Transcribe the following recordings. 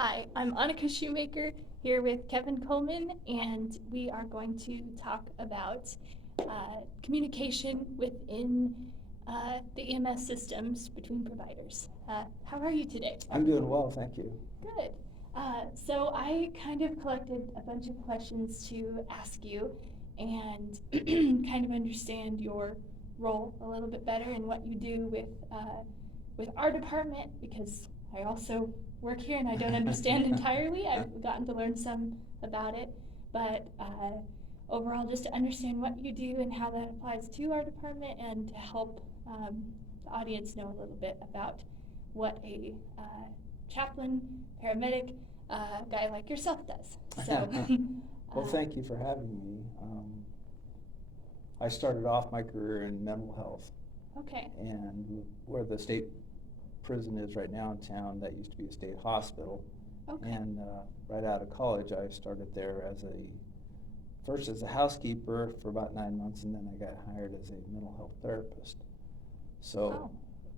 Hi, I'm Annika Shoemaker here with Kevin Coleman, and we are going to talk about communication within the EMS systems between providers. How are you today? I'm doing well, thank you. Good. So I kind of collected a bunch of questions to ask you and kind of understand your role a little bit better and what you do with our department, because I also work here and I don't understand entirely. I've gotten to learn some about it, but overall, just to understand what you do and how that applies to our department, and to help the audience know a little bit about what a chaplain, paramedic, guy like yourself does. So, Well, thank you for having me. I started off my career in mental health, okay. and where the state prison is right now in town, that used to be a state hospital. Okay. And right out of college, I started there first as a housekeeper for about 9 months, and then I got hired as a mental health therapist. So,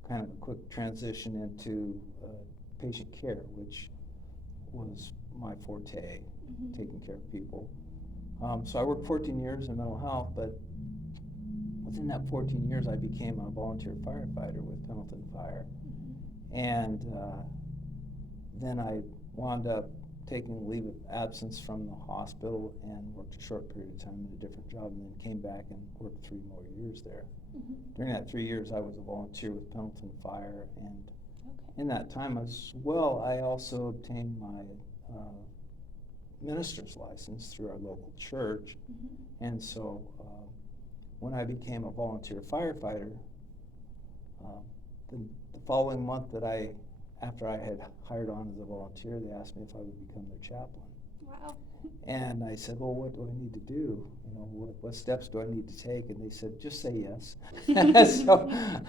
kind of a quick transition into patient care, which was my forte, taking care of people. So I worked 14 years in mental health, but within that 14 years, I became a volunteer firefighter with Pendleton Fire. And then I wound up taking leave of absence from the hospital and worked a short period of time in a different job, and then came back and worked 3 more years there. During that 3 years, I was a volunteer with Pendleton Fire, and in that time as well, I also obtained my minister's license through our local church. And so when I became a volunteer firefighter, the following month after I had hired on as a volunteer, they asked me if I would become their chaplain. Wow. And I said, well, what do I need to do? What steps do I need to take? And they said, just say yes.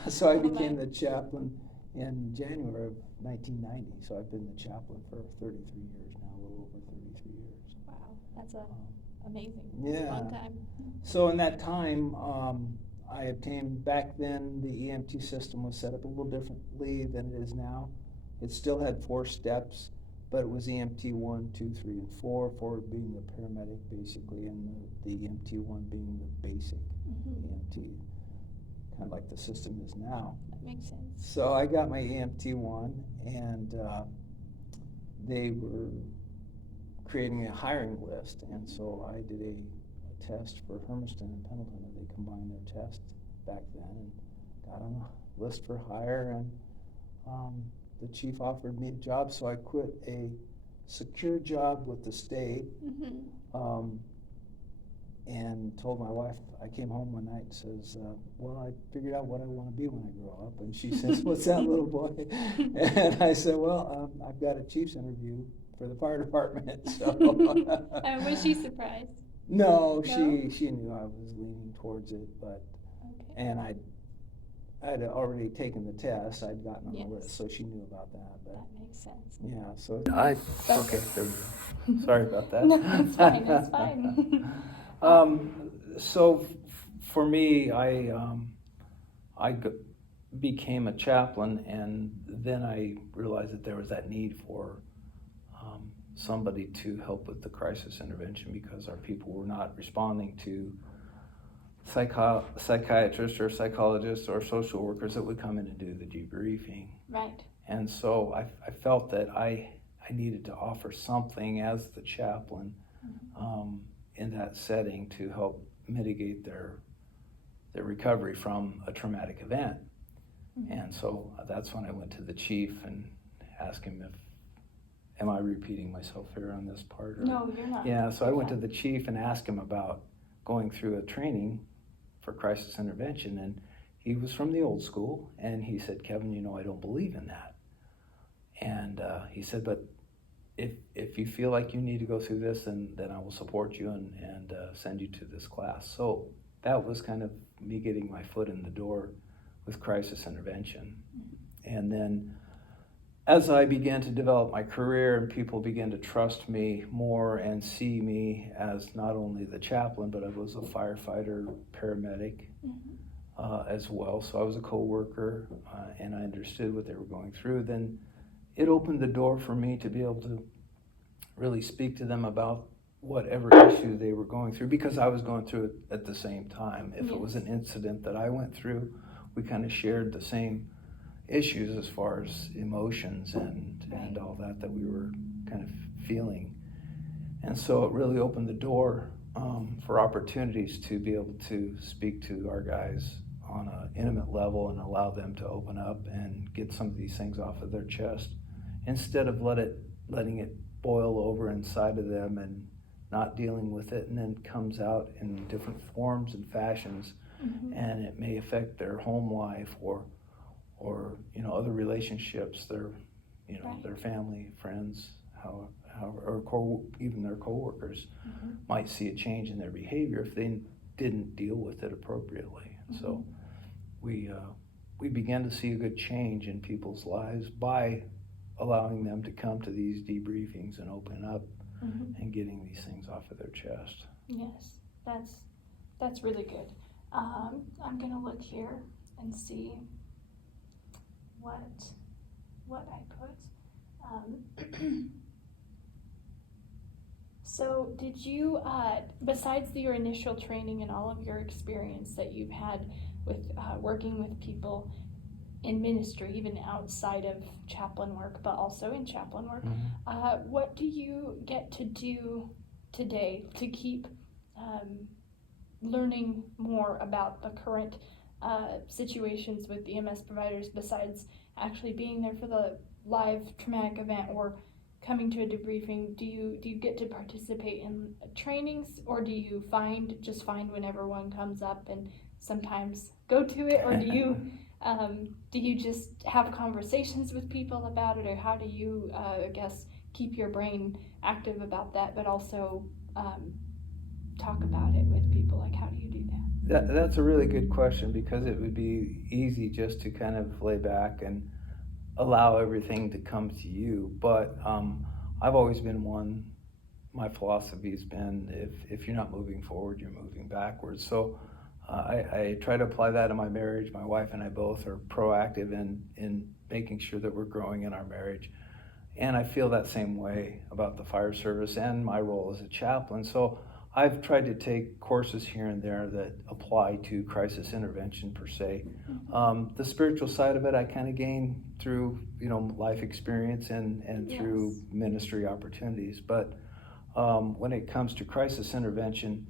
So I became the chaplain in January of 1990. So I've been the chaplain for 33 years now, a little over 33 years. Wow, that's amazing. Yeah. Long time. So in that time, I obtained, back then, the EMT system was set up a little differently than it is now. It still had 4 steps, but it was EMT 1, 2, 3, and 4, 4 being the paramedic basically, and the EMT 1 being the basic EMT, kind of like the system is now. That makes sense. So I got my EMT 1, and they were creating a hiring list, and so I did a test for Hermiston and Pendleton, and they combined their tests back then and got on the list for hire, and the chief offered me a job, so I quit a secure job with the state, and told my wife. I came home one night and says, well, I figured out what I want to be when I grow up. And she says, what's that, little boy? And I said, well, I've got a chief's interview for the fire department. So. Was she surprised? No, she knew I was leaning towards it, but and I'd already taken the test. I'd gotten on the list, so she knew about that. But that makes sense. Yeah, so Okay, there we go. Sorry about that. No, it's fine. It's fine. So for me, I became a chaplain, and then I realized that there was that need for somebody to help with the crisis intervention, because our people were not responding to psychiatrists or psychologists or social workers that would come in and do the debriefing. Right. And so I felt that I needed to offer something as the chaplain in that setting to help mitigate their recovery from a traumatic event. And so that's when I went to the chief and asked him am I repeating myself here on this part? No, you're not. Yeah, so I went to the chief and asked him about going through a training for crisis intervention, and he was from the old school, and he said, Kevin, I don't believe in that. And he said, but if you feel like you need to go through this, then I will support you and send you to this class. So that was kind of me getting my foot in the door with crisis intervention. And then as I began to develop my career and people began to trust me more and see me as not only the chaplain, but I was a firefighter, paramedic as well. So I was a co-worker and I understood what they were going through. Then it opened the door for me to be able to really speak to them about whatever issue they were going through, because I was going through it at the same time. If it was an incident that I went through, we kind of shared the same issues as far as emotions and all that we were kind of feeling. And so it really opened the door for opportunities to be able to speak to our guys on an intimate level and allow them to open up and get some of these things off of their chest, instead of letting it boil over inside of them and not dealing with it, and then comes out in different forms and fashions, and it may affect their home life or other relationships, their family, friends, even their coworkers might see a change in their behavior if they didn't deal with it appropriately. So we began to see a good change in people's lives by allowing them to come to these debriefings and open up and getting these things off of their chest. Yes, that's really good. I'm gonna look here and see what I put. So did you, besides your initial training and all of your experience that you've had with working with people in ministry, even outside of chaplain work, but also in chaplain work, what do you get to do today to keep learning more about the current situations with EMS providers, besides actually being there for the live traumatic event or coming to a debriefing? Do you get to participate in trainings, or do you find whenever one comes up and sometimes go to it, or do you just have conversations with people about it, or how do you keep your brain active about that, but also talk about it with people? Like, how do you do that? That's a really good question, because it would be easy just to kind of lay back and allow everything to come to you. But I've always been my philosophy's been, if you're not moving forward, you're moving backwards. So I try to apply that in my marriage. My wife and I both are proactive in making sure that we're growing in our marriage. And I feel that same way about the fire service and my role as a chaplain. So I've tried to take courses here and there that apply to crisis intervention per se. The spiritual side of it I kind of gain through life experience and through ministry opportunities. But when it comes to crisis intervention,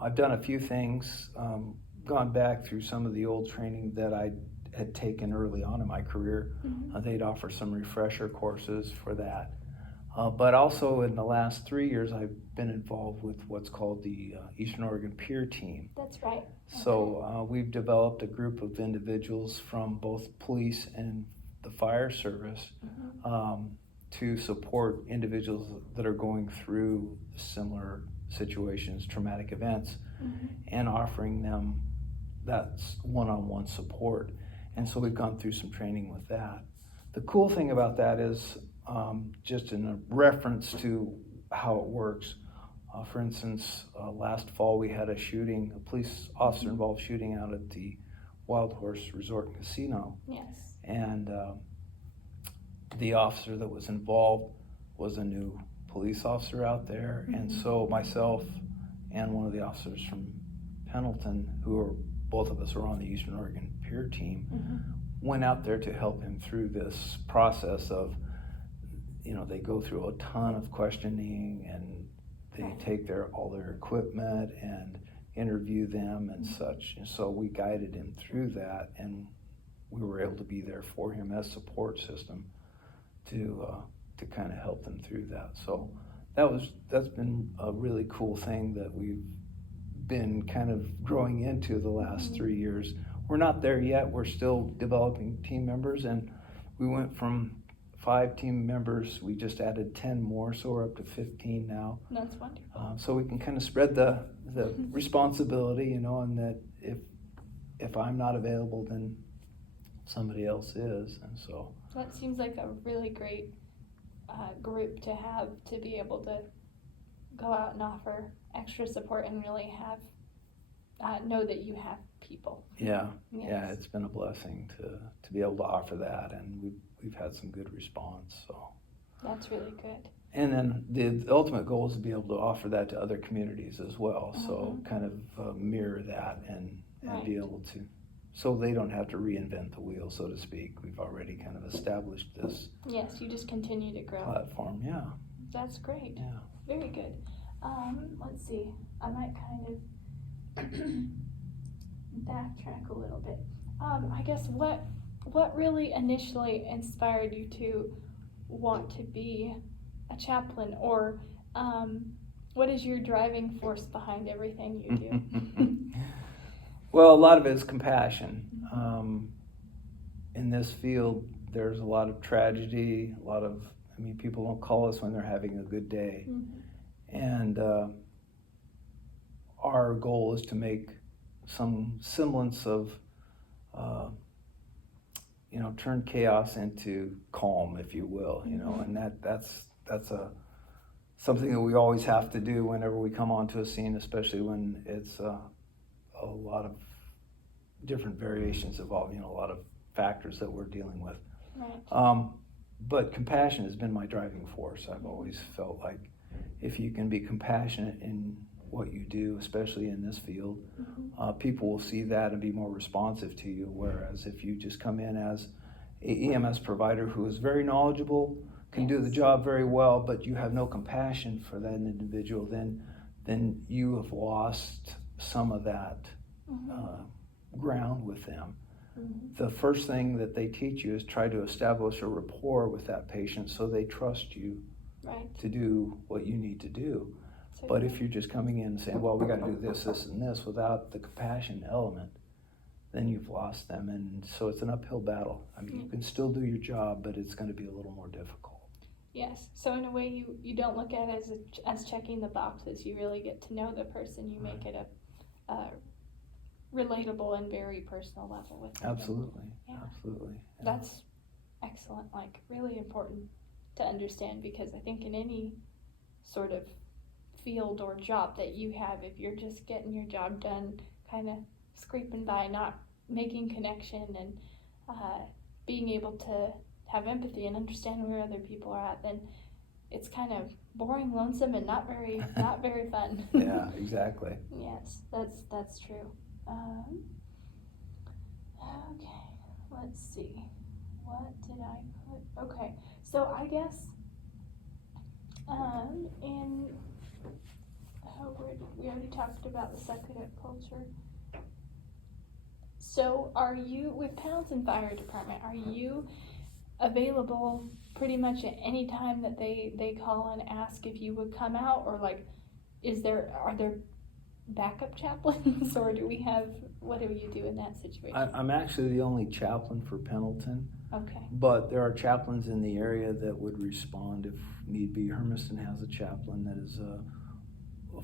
I've done a few things, gone back through some of the old training that I had taken early on in my career. They'd offer some refresher courses for that. But also in the last 3 years, I've been involved with what's called the Eastern Oregon Peer Team. That's right. So we've developed a group of individuals from both police and the fire service to support individuals that are going through similar situations, traumatic events, and offering them that one-on-one support. And so we've gone through some training with that. The cool thing about that is, just in a reference to how it works, for instance, last fall we had a police officer involved shooting out at the Wild Horse Resort and Casino. Yes. And the officer that was involved was a new police officer out there. And so myself and one of the officers from Pendleton, both of us were on the Eastern Oregon Peer Team, went out there to help him through this process of, they go through a ton of questioning, and they take all their equipment and interview them and such. And so we guided him through that, and we were able to be there for him as support system to kind of help them through that. So that's been a really cool thing that we've been kind of growing into the last 3 years. We're not there yet. We're still developing team members, and we went from 5 team members. We just added 10 more, so we're up to 15 now. That's wonderful. So we can kind of spread the responsibility, and that if I'm not available, then somebody else is. And so that seems like a really great group to have, to be able to go out and offer extra support and really have know that you have people. Yeah, Yes. yeah, it's been a blessing to be able to offer that, and we've had some good response. So That's really good. and then the ultimate goal is to be able to offer that to other communities as well. So Mhm. kind of mirror that and Right. be able to, so they don't have to reinvent the wheel, so to speak. We've already kind of established this Yes, you just continue to grow. platform. Yeah, That's great. yeah. Very good. Let's see. I might kind of backtrack a little bit. I guess what really initially inspired you to want to be a chaplain, or what is your driving force behind everything you do? Well, a lot of it is compassion. In this field, there's a lot of tragedy, people don't call us when they're having a good day. Mm-hmm. And our goal is to make some semblance of, turn chaos into calm, if you will, and that's something that we always have to do whenever we come onto a scene, especially when it's a lot of different variations involving a lot of factors that we're dealing with. Right. But compassion has been my driving force. I've always felt like if you can be compassionate in what you do, especially in this field, people will see that and be more responsive to you. Whereas if you just come in as a EMS provider who is very knowledgeable, can do the job very well, but you have no compassion for that individual, then you have lost some of that ground with them. The first thing that they teach you is try to establish a rapport with that patient so they trust you to do what you need to do. But if you're just coming in and saying, well, we got to do this, this, and this without the compassion element, then you've lost them. And so it's an uphill battle. I mean, you can still do your job, but it's going to be a little more difficult. Yes. So in a way, you don't look at it as checking the boxes. You really get to know the person. You make it a relatable and very personal level with them. Absolutely. Yeah. Absolutely. Yeah. That's excellent. Like, really important to understand, because I think in any sort of field or job that you have, if you're just getting your job done, kind of scraping by, not making connection and being able to have empathy and understand where other people are at, then it's kind of boring, lonesome, and not very fun. Yeah, exactly. Yes, that's true. Okay, let's see. What did I put? Okay, so I guess we already talked about the Chemeketa culture. So are you, with Pendleton Fire Department, are you available pretty much at any time that they call and ask if you would come out, or like, are there backup chaplains, or what do you do in that situation? I'm actually the only chaplain for Pendleton. Okay. But there are chaplains in the area that would respond if need be. Hermiston has a chaplain that is a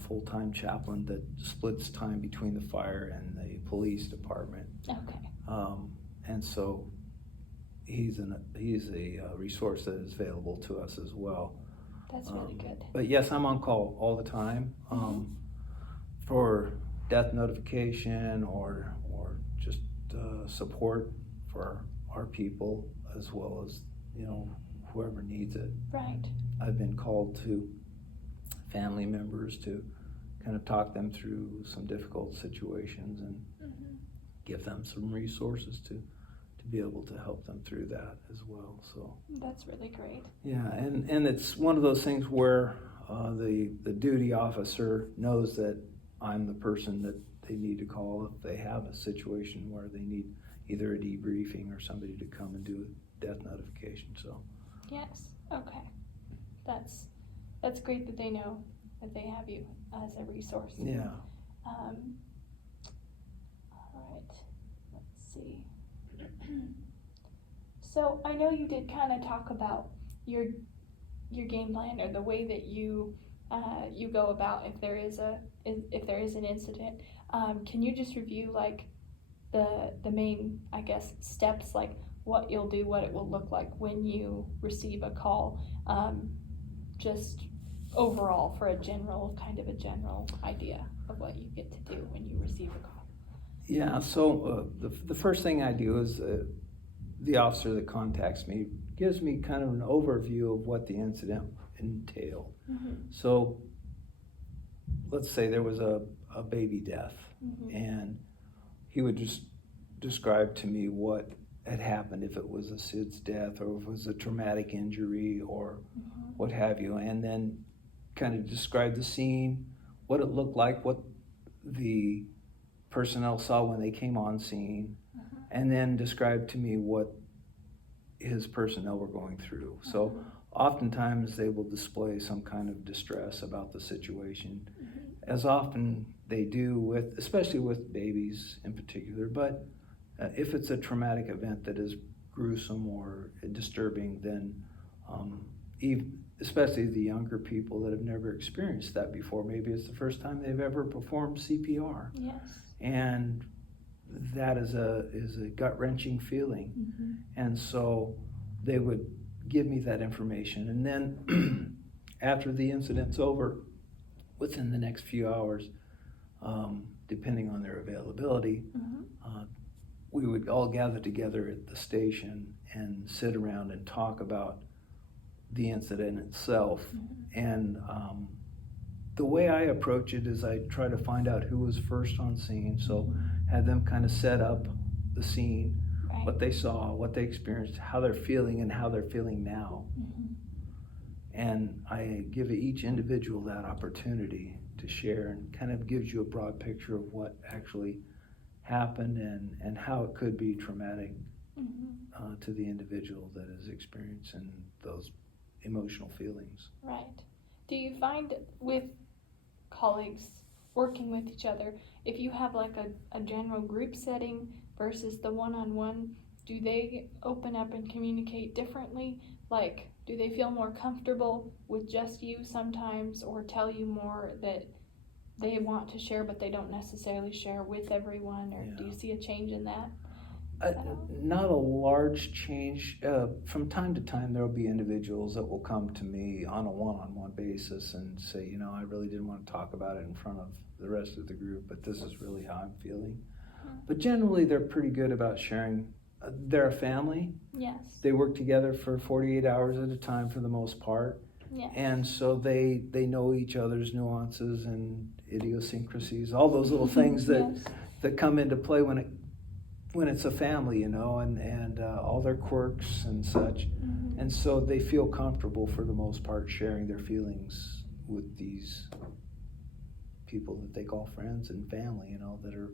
full-time chaplain that splits time between the fire and the police department. Okay. And so he's a resource that is available to us as well. That's really good. But yes, I'm on call all the time for death notification or just support for our people, as well as whoever needs it. Right. I've been called to family members to kind of talk them through some difficult situations and give them some resources to be able to help them through that as well. So that's really great. yeah, and it's one of those things where the duty officer knows that I'm the person that they need to call if they have a situation where they need either a debriefing or somebody to come and do a death notification. So yes, okay, that's great that they know that they have you as a resource. yeah. All right, let's see. So I know you did kind of talk about your game plan, or the way that you go about if there is an incident. Can you just review like the main, I guess, steps, like what you'll do, what it will look like when you receive a call, just overall for a general idea of what you get to do when you receive a call? Yeah, so the first thing I do is the officer that contacts me gives me kind of an overview of what the incident entailed. Mm-hmm. So let's say there was a baby death, Mm-hmm. and he would just describe to me what had happened, if it was a SIDS death or if it was a traumatic injury or Mm-hmm. what have you, and then kind of describe the scene, what it looked like, what the personnel saw when they came on scene, Mm-hmm. and then describe to me what his personnel were going through. So oftentimes they will display some kind of distress about the situation, as often they do with, especially with babies in particular, but if it's a traumatic event that is gruesome or disturbing, then especially the younger people that have never experienced that before, maybe it's the first time they've ever performed CPR. Yes. And that is a gut-wrenching feeling. Mm-hmm. And so they would give me that information. And then after the incident's over, within the next few hours, depending on their availability, Mm-hmm. we would all gather together at the station and sit around and talk about the incident itself. Mm-hmm. And the way I approach it is I try to find out who was first on scene, so have them kind of set up the scene, Right. what they saw, what they experienced, how they're feeling, and how they're feeling now. Mm-hmm. And I give each individual that opportunity to share, and kind of gives you a broad picture of what actually happened and how it could be traumatic Mm-hmm. to the individual that is experiencing those emotional feelings. Right. Do you find with colleagues working with each other, if you have like a general group setting versus the one-on-one, do they open up and communicate differently? Like, do they feel more comfortable with just you sometimes, or tell you more that they want to share but they don't necessarily share with everyone, or do you see a change in that? Not a large change. From time to time, there will be individuals that will come to me on a one-on-one basis and say, you know, I really didn't want to talk about it in front of the rest of the group, but this is really how I'm feeling. But generally, they're pretty good about sharing. They're a family. Yes. They work together for 48 hours at a time for the most part. Yes. And so they know each other's nuances and idiosyncrasies, all those little things that, Yes. that come into play when it's a family, you know, and all their quirks and such. Mm-hmm. And so they feel comfortable for the most part sharing their feelings with these people that they call friends and family, you know, they're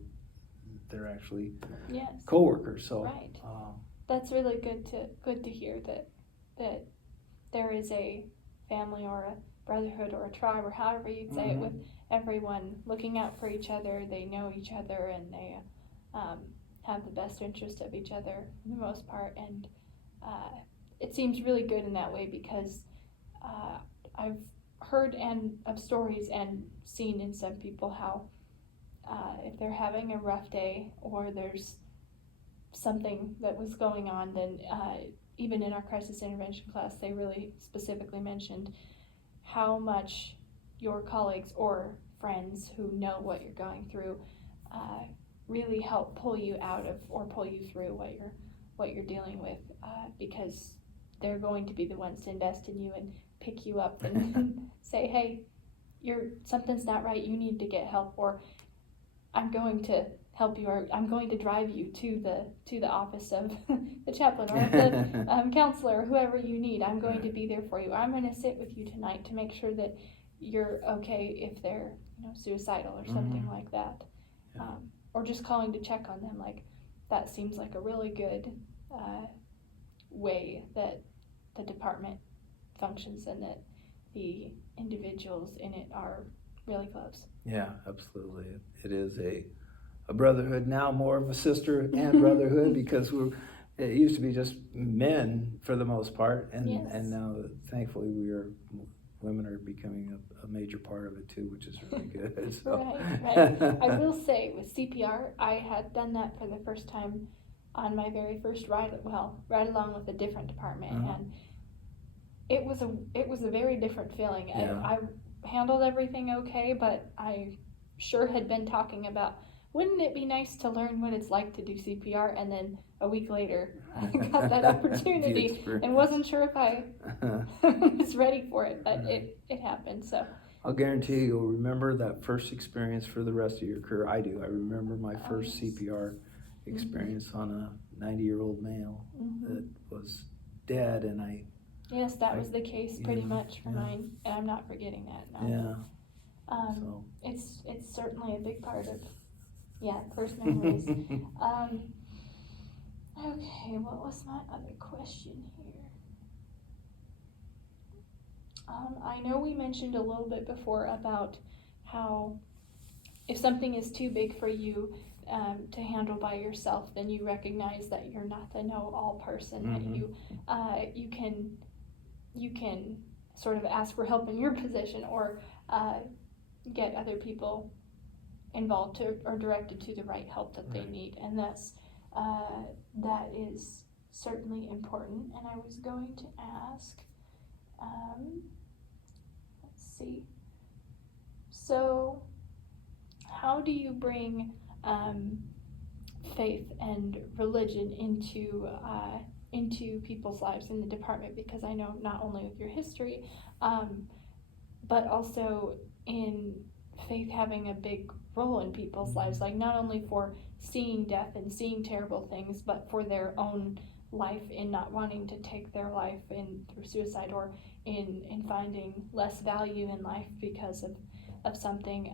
actually Yes. coworkers. So Right. That's really good to hear that there is a family or a brotherhood or a tribe, or however you'd say it, with everyone looking out for each other. They know each other, and they have the best interest of each other for the most part. And it seems really good in that way, because I've heard of stories and seen in some people how if they're having a rough day or there's something that was going on, then even in our crisis intervention class, they really specifically mentioned how much your colleagues or friends who know what you're going through really help pull you out of, or pull you through what you're dealing with, because they're going to be the ones to invest in you and pick you up and say, hey, something's not right, you need to get help, or I'm going to help you, or I'm going to drive you to the office of the chaplain or the counselor, or whoever you need. I'm going to be there for you. I'm going to sit with you tonight to make sure that you're okay if they're suicidal or something like that. Yeah. Or just calling to check on them. Like, that seems like a really good way that the department functions, and that the individuals in it are really close. Yeah, absolutely. It is a brotherhood now, more of a sister and brotherhood, because it used to be just men for the most part, and Yes. and now thankfully women are becoming a major part of it too, which is really good. So. Right. I will say, with CPR, I had done that for the first time on my very first ride along with a different department, and it was a very different feeling. Yeah. I handled everything okay, but I sure had been talking about, wouldn't it be nice to learn what it's like to do CPR, and then a week later I got that opportunity and wasn't sure if I was ready for it, but it happened. So I'll guarantee you'll remember that first experience for the rest of your career. I do. I remember my first CPR experience on a 90-year-old male that was dead, and yes, that was the case pretty much for mine, and I'm not forgetting that. No. So. It's certainly a big part of first memories. Okay, what was my other question here? I know we mentioned a little bit before about how if something is too big for you to handle by yourself, then you recognize that you're not the know-all person, that you can sort of ask for help in your position, or get other people involved or directed to the right help that they need, and that is certainly important. And I was going to ask, let's see, so how do you bring faith and religion into people's lives in the department? Because I know not only with your history, but also in faith having a big role in people's lives, like not only for seeing death and seeing terrible things, but for their own life in not wanting to take their life through suicide, or in finding less value in life because of something.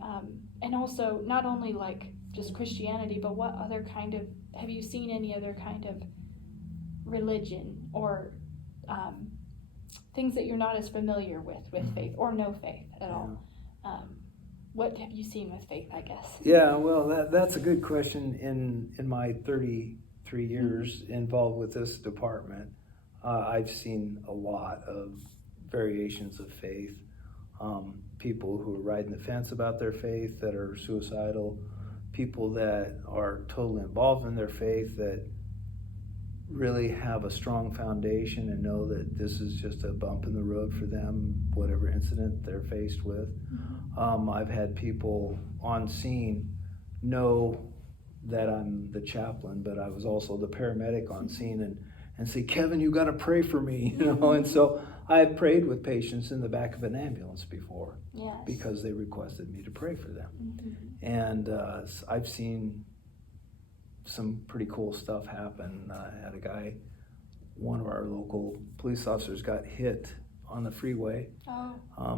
And also not only like just Christianity, but what other have you seen any other kind of religion or things that you're not as familiar with faith, or no faith at all? What have you seen with faith, I guess? Yeah, well, that's a good question. In my 33 years involved with this department, I've seen a lot of variations of faith. People who are riding the fence about their faith, that are suicidal, people that are totally involved in their faith, that really have a strong foundation and know that this is just a bump in the road for them, whatever incident they're faced with. I've had people on scene know that I'm the chaplain, but I was also the paramedic on scene, and say, Kevin, you got to pray for me, And so I had prayed with patients in the back of an ambulance before, because they requested me to pray for them. And I've seen some pretty cool stuff happen. I had a guy, one of our local police officers, got hit on the freeway.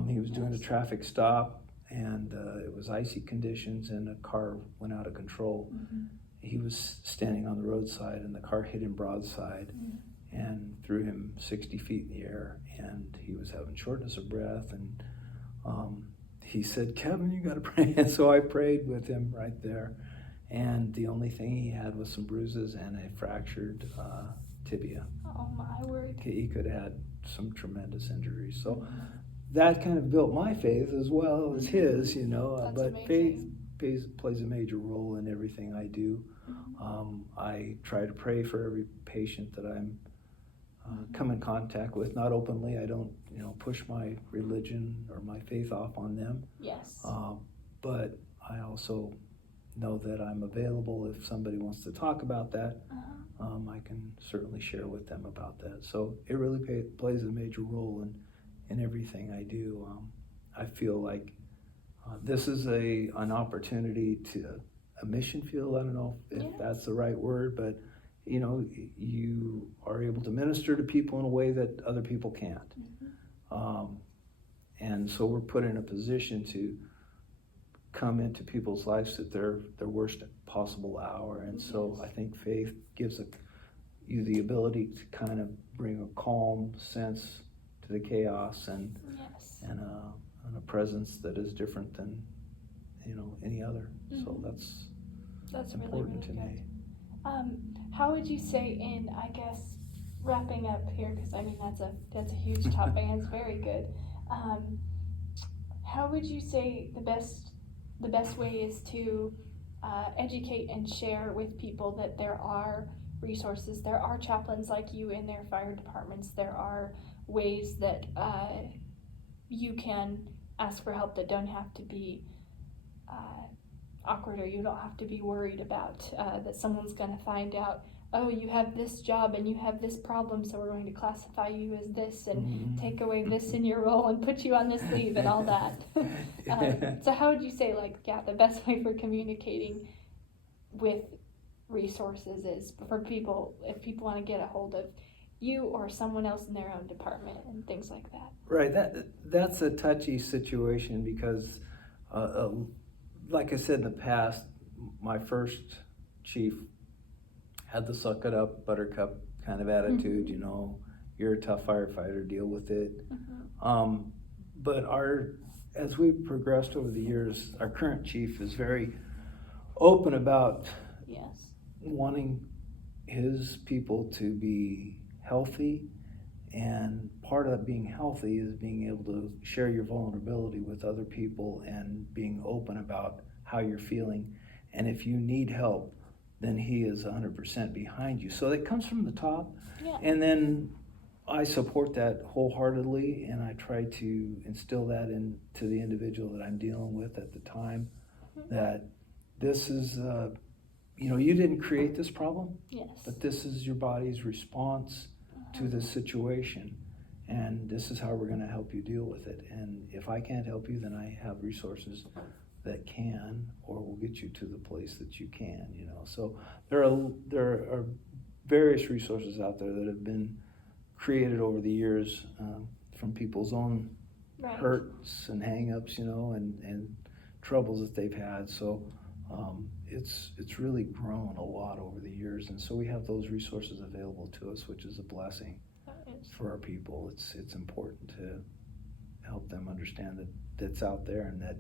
He was doing a traffic stop, and it was icy conditions, and a car went out of control. He was standing on the roadside, and the car hit him broadside and threw him 60 feet in the air, and he was having shortness of breath, and he said, Kevin, you got to pray. And so I prayed with him right there, and the only thing he had was some bruises and a fractured tibia. Oh my word. He could have had some tremendous injuries. So that kind of built my faith as well as his, but amazing. faith plays a major role in everything I do. I try to pray for every patient that I'm come in contact with, not openly. I don't, push my religion or my faith off on them. Yes. But I also know that I'm available if somebody wants to talk about that. I can certainly share with them about that. So it really plays a major role in everything I do. I feel like this is an opportunity to a mission field. I don't know if that's the right word, but you are able to minister to people in a way that other people can't. And so we're put in a position to come into people's lives at their worst possible hour. And so I think faith gives you the ability to kind of bring a calm sense to the chaos, and a presence that is different than any other. So that's important really, really to me. How would you say, in, I guess, wrapping up here, because I mean that's a huge topic and it's very good. How would you say the best way is to educate and share with people that there are resources, there are chaplains like you in their fire departments, there are ways that you can ask for help that don't have to be awkward, or you don't have to be worried about that someone's going to find out, oh, you have this job and you have this problem, so we're going to classify you as this and take away this in your role and put you on this leave and all that. So how would you say, like, the best way for communicating with resources is for people, if people want to get a hold of you or someone else in their own department and things like that? Right, that's a touchy situation because, like I said in the past, my first chief had the suck it up, buttercup kind of attitude, you know, you're a tough firefighter, deal with it. But as we've progressed over the years, our current chief is very open about wanting his people to be healthy, and part of being healthy is being able to share your vulnerability with other people and being open about how you're feeling. And if you need help, then he is 100% behind you. So it comes from the top, and then I support that wholeheartedly, and I try to instill that into the individual that I'm dealing with at the time, that this is, you didn't create this problem, but this is your body's response to this situation, and this is how we're going to help you deal with it. And if I can't help you, then I have resources that can, or will get you to the place that you can, So there are various resources out there that have been created over the years from people's own hurts and hang-ups, and troubles that they've had. So it's really grown a lot over the years, and so we have those resources available to us, which is a blessing for our people. It's important to help them understand that that's out there and that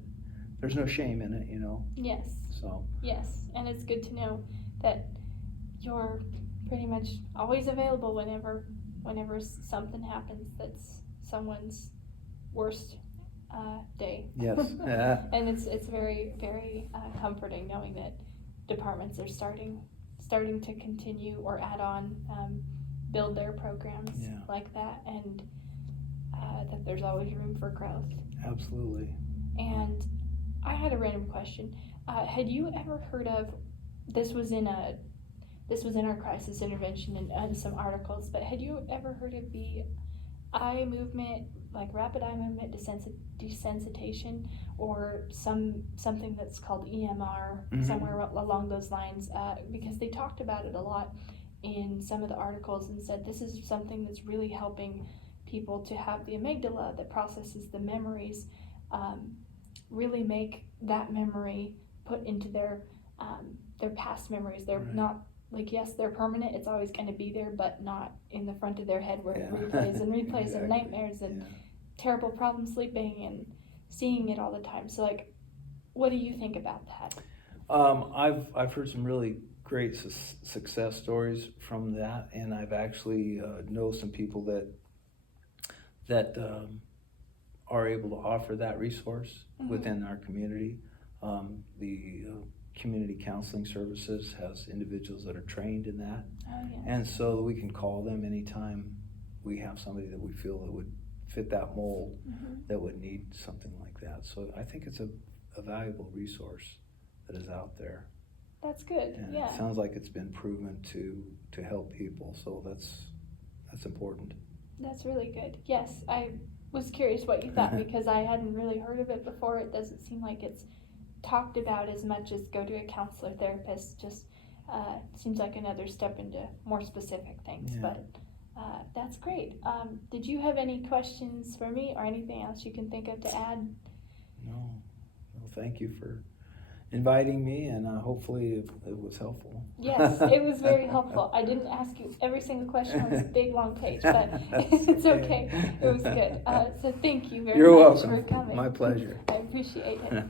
there's no shame in it, Yes. So. Yes, and it's good to know that you're pretty much always available whenever something happens that's someone's worst day. Yes. And it's very, very comforting knowing that departments are starting to continue or add on, build their programs like that, and that there's always room for growth. Absolutely. And I had a random question. Had you ever heard of, this was in our crisis intervention and some articles, but had you ever heard of the eye movement, like rapid eye movement desensitization, or something that's called EMR, somewhere along those lines? Because they talked about it a lot in some of the articles and said this is something that's really helping people to have the amygdala that processes the memories, really make that memory put into their past memories. They're not, like, yes, they're permanent, it's always going to be there, but not in the front of their head where it replays and replays Exactly. and nightmares and terrible problem sleeping and seeing it all the time. So, like, what do you think about that? I've heard some really great success stories from that, and I've actually know some people that are able to offer that resource within our community. The community counseling services has individuals that are trained in that, and so we can call them anytime we have somebody that we feel that would fit that mold, that would need something like that. So I think it's a valuable resource that is out there. That's good. And it sounds like it's been proven to help people, so that's important. That's really good. Yes, I was curious what you thought because I hadn't really heard of it before. It doesn't seem like it's talked about as much as go to a counselor, therapist. Just seems like another step into more specific things. But that's great. Did you have any questions for me or anything else you can think of to add? No, thank you for inviting me, and hopefully it was helpful. Yes, it was very helpful. I didn't ask you every single question on this big long page, but it's okay. It was good. So thank you very You're much welcome. for coming. My pleasure. I appreciate it.